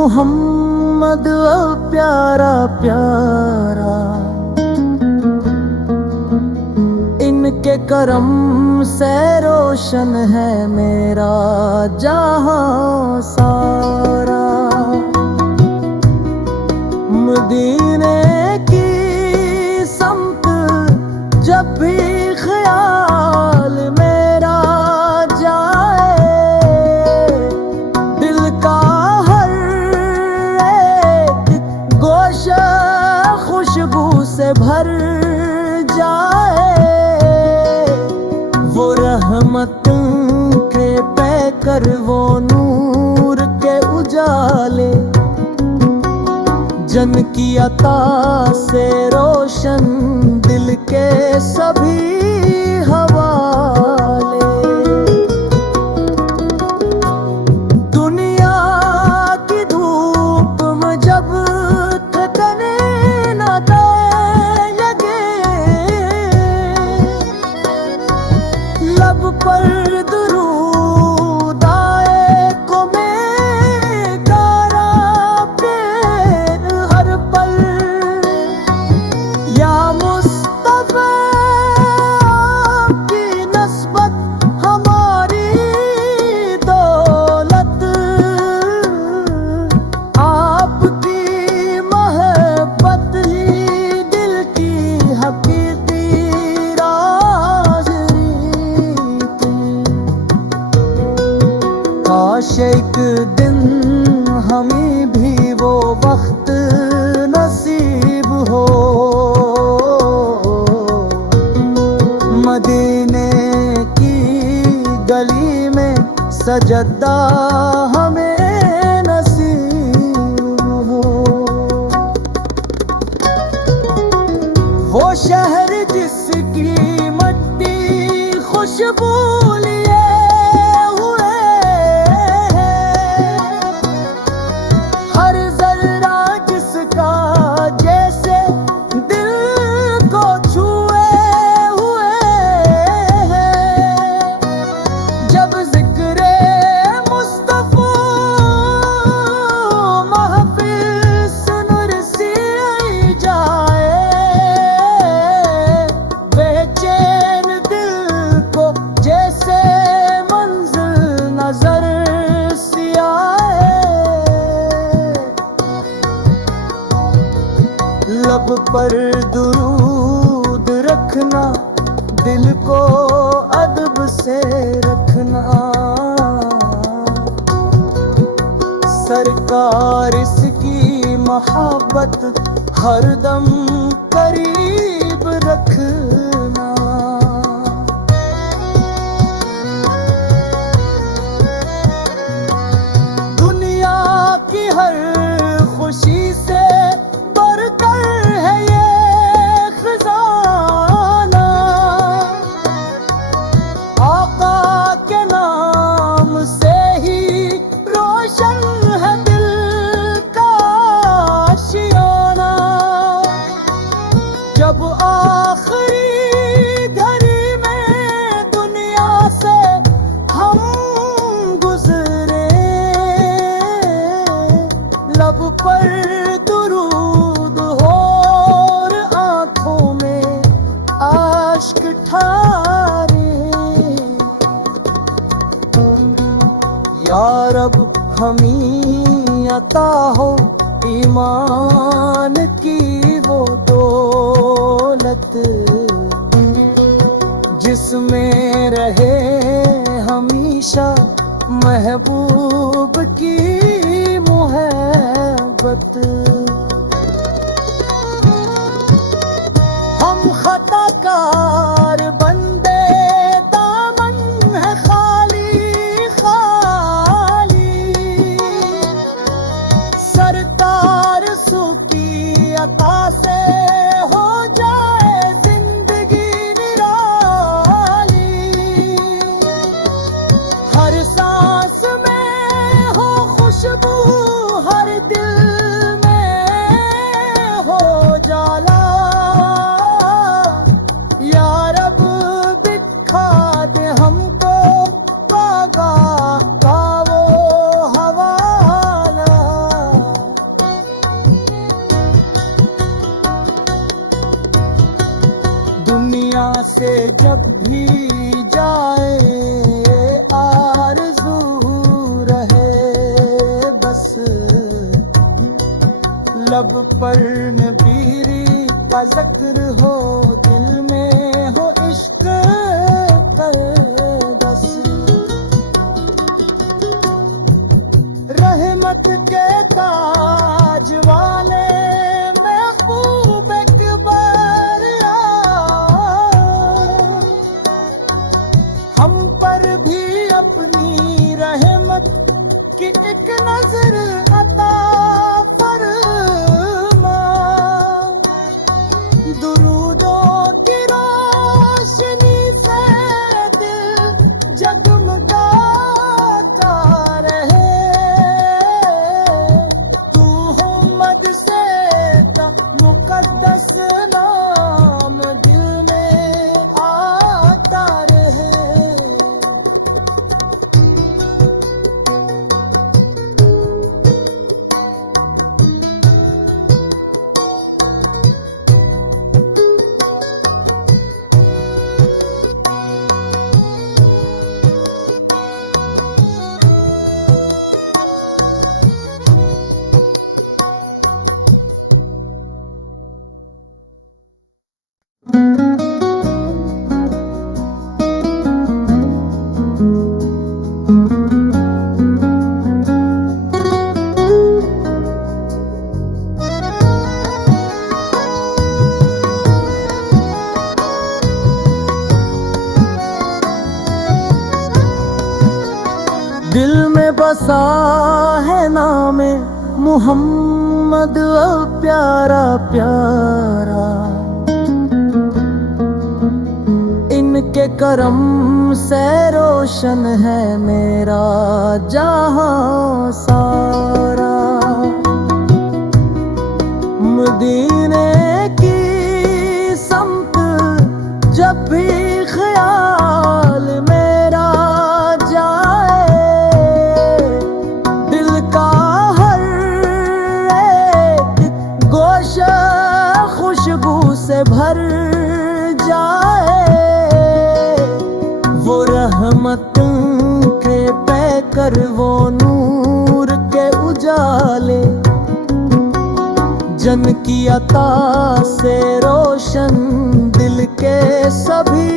मोहम्मद प्यारा प्यारा, इनके करम से रोशन है मेरा जहां सारा। मदीने की समत जब भी ख्याल मेरा जाए, दिल का हर एक गोशा खुशबू से भर जाए। वो रहमतों के पैकर, वो नूर के उजाले, जन की अता से रोशन दिल के सभी हवाले। दुनिया की धूप में जब थकने न लगे, लब पर दुरूद आए को मैं गारा पे हर पल। या मुस्तफा आपकी नस्बत हमारी दौलत, आपकी मोहब्बत ही दिल की हकीकी काश एक दिन हमें भी वो वक्त नसीब हो, मदीने की गली में सजदा हमें नसीब हो। वो शहर जिसकी मट्टी खुशबू लिए लब पर दुरूद रखना, दिल को अदब से रखना। सरकार इसकी मोहब्बत हरदम करीब रखना। दुनिया की हर खुशी से जब आखिरी घड़ी में दुनिया से हम गुजरे, लब पर दुरूद हो और आंखों में आश्क ठारे। या रब हमें अता हो ईमान की वो दौलत, जिसमें रहे हमेशा महबूब की मोहब्बत। हम खताकार बंदे, दामन है खाली खाली, सरकार सुकी अता से हो जाए जिंदगी निराली। हर सांस में हो खुशबू, हर दिल में हो जाला। यार दुनिया से जब भी जाए आरज़ू रहे बस, लब पर नबीरी का जिक्र हो, दिल में हो इश्क कर बस। रहमत के ताज वाले महबूब एक बार हम पर भी अपनी रहमत की एक नजर अता फरमा। दुरूदों की रोशनी से दिल जगमगाता रहे। तू मोहम्मद से का मुकद्दस नाम दिल में आता रहे। दिल में बसा है नामे मुहम्मद प्यारा प्यारा, इनके करम से रोशन है मेरा जहां सारा। मदीने की समत जब भी ख्याल मेरा जाए, दिल का हर एक गोशा खुशबू से भर जाए। वो रहमतों के पैकर वो नूर के उजाले, जन की अता से रोशन दिल के सभी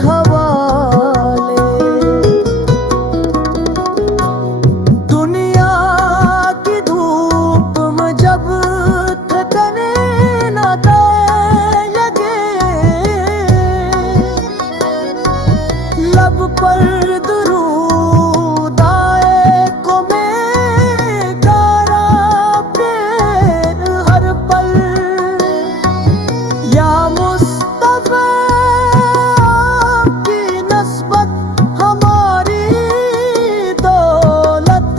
हवाले। दुनिया की धूप में जब थकने न लगे, लब पर दुरूद आए को मैं गारा पे हर पल। या मुस्तफा आपकी नस्बत हमारी दौलत,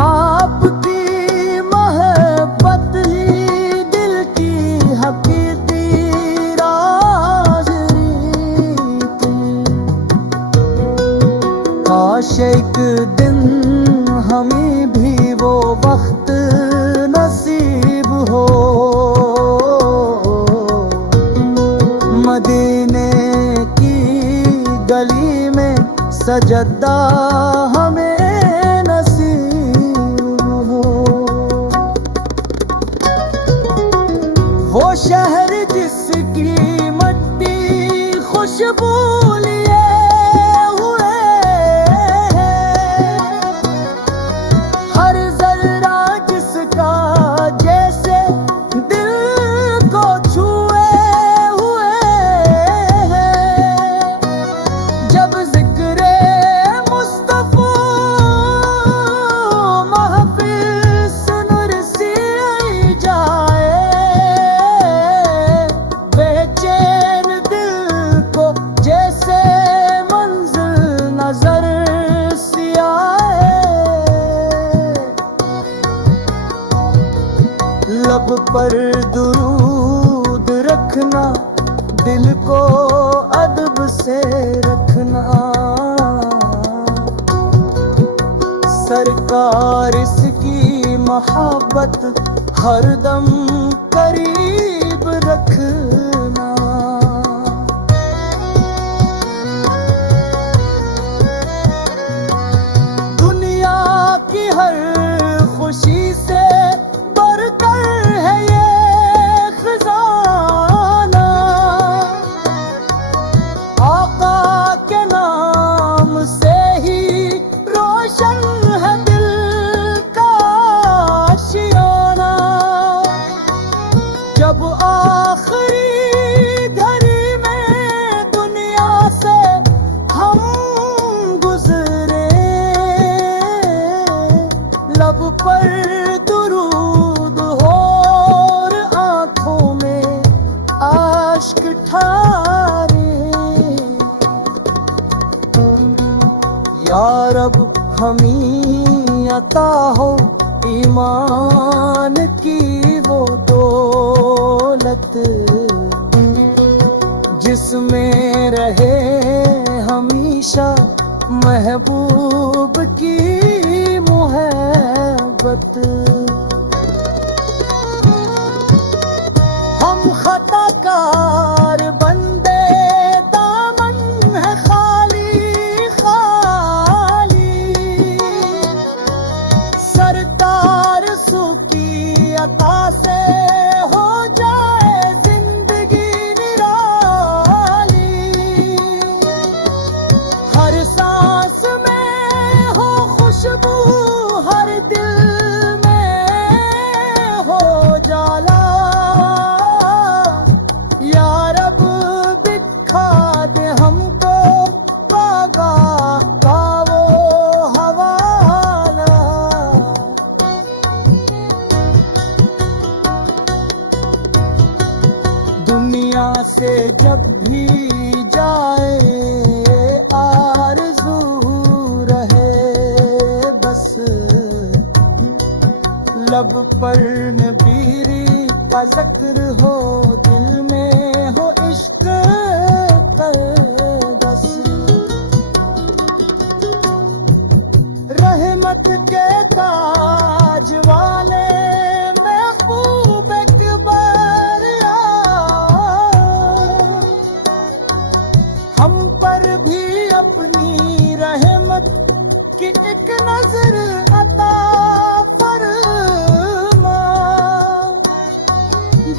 आपकी मोहब्बत ही दिल की हकीकती काश एक दिन हमें भी वो वक्त नसीब हो, मदीने की गली में सजदा हमें नसीब हो। वो शहर जिसकी मट्टी खुशबू लिए हुए, हर जर्रा जिसका जैसे दिल को छुए हुए है। जब जिक्रे मुस्तफा महफिल सुनुर सी जाए, बेचैन दिल को जैसे मंजिल नजर सी आए। लब पर दुरूद रखना, दिल को अदब से रखना। सरकार इसकी मोहब्बत हरदम करीब रख आखिरी घड़ी में दुनिया से हम गुजरे, लब पर दुरूद हो और आंखों में आश्क ठारे। या रब हमें अता हो ईमान की वो दौलत, जिसमें रहे हमेशा महबूब की मोहब्बत। हम खताकार बंदे, दामन है खाली खाली, सरकार सुकी अता से हो जाए जिंदगी निराली। हर सांस में हो खुशबू, हर दिल में हो जाला। या रब दिखा दे हमको बागाह का वो हवाला। दुनिया से जब भी जाए आरज़ू रहे बस, लब पर नबीरी का जिक्र हो, दिल में हो इश्क कदस। रहमत के ताज वाले महबूब अकबर हम पर भी अपनी रहमत की एक नजर अता फरमा।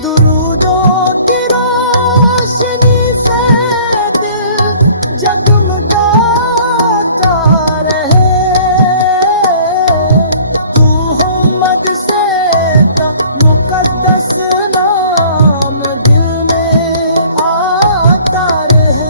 दुरूदों की रोशनी से दिल जगमगाता रहे। तू मोहम्मद से का मुकद्दस नाम दिल में आता रहे।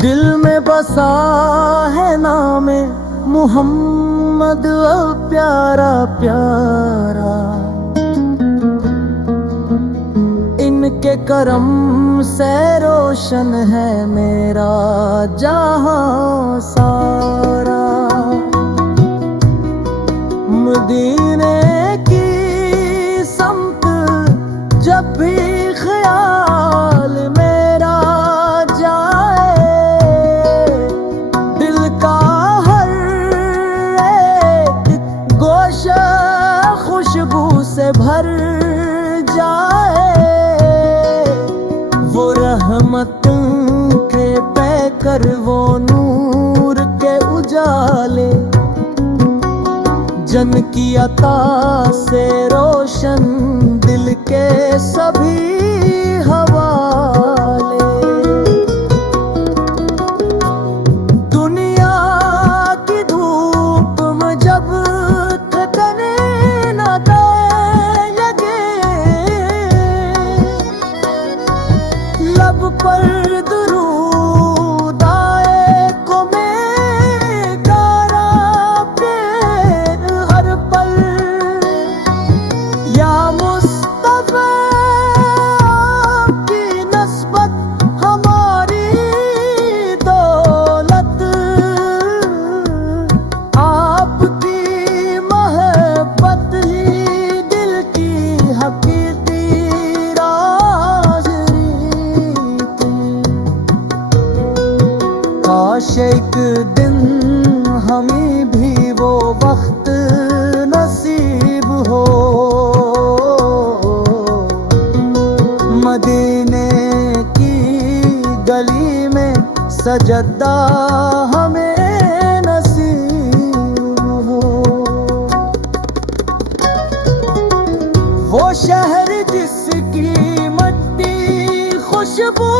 दिल में बसा है नामे मुहम्मद प्यारा प्यारा, इनके करम से रोशन है मेरा जहां सारा। मदीने की समत जब भी ख्याल मेरा जाए, दिल का हर एक गोशा खुशबू से भर जाए। वो रहमतों के पैकर, वो नूर के उजाले, जन की अता से रोशन दिल के सभी हवाले। दुनिया की धूप में जब थकने न लगे, लब पर दुरूद आए को में गारा पे हर पल। या मुस्तफा मदीने की गली में सजदा हमें नसीब हो। वो शहर जिसकी मट्टी खुशबू